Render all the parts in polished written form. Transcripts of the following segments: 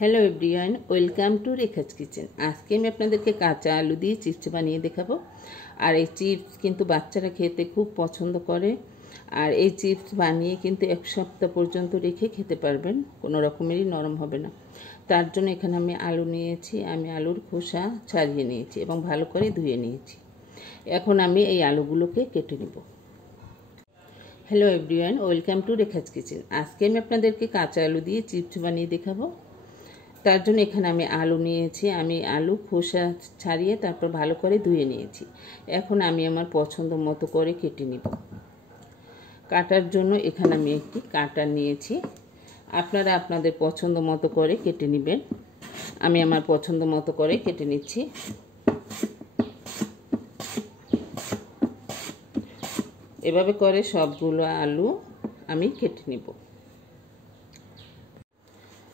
Hello everyone, welcome to Rekha's kitchen. আজকে আমি আপনাদেরকে কাঁচা আলু দিয়ে চিপস বানিয়ে দেখাবো। আর এই চিপস কিন্তু বাচ্চারা খেতে খুব পছন্দ করে। আর এই চিপস বানিয়ে কিন্তু এক সপ্তাহ পর্যন্ত রেখে খেতে পারবেন, কোনো রকমেরই নরম হবে না। তার জন্য এখানে আমি আলু নিয়েছি, আমি আলুর খোসা ছাড়িয়ে নিয়েছি এবং ভালো করে ধুয়ে নিয়েছি। এখন আমি এই আলুগুলোকে কেটে নেব। Hello everyone, welcome to Rekha's kitchen. আজকে আমি আপনাদেরকে কাঁচা আলু দিয়ে চিপস বানিয়ে দেখাবো। তার জন্য এখানে আমি আলু নিয়েছি, আমি আলু খোসা ছাড়িয়ে তারপর ভালো করে ধুয়ে নিয়েছি। এখন আমি আমার পছন্দ মতো করে কেটে নিব। কাটার জন্য এখানে আমি একটি কাঁটা নিয়েছি, আপনারা আপনাদের পছন্দ মতো করে কেটে নেবেন। আমি আমার পছন্দ মতো করে কেটে নিচ্ছি। এভাবে করে সবগুলো আলু আমি কেটে নিব।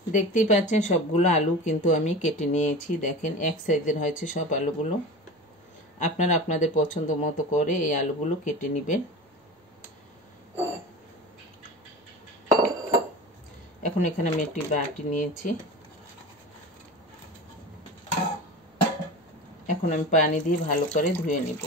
দেখতেই পাচ্ছেন সবগুলো আলু কিন্তু আমি কেটে নিয়েছি। দেখেন এক সাইজের হয়েছে সব আলুগুলো। আপনারা আপনাদের পছন্দ মতো করে এই আলুগুলো কেটে নেবেন। এখন এখানে আমি একটি বাটি নিয়েছি, এখন আমি পানি দিয়ে ভালো করে ধুয়ে নেব।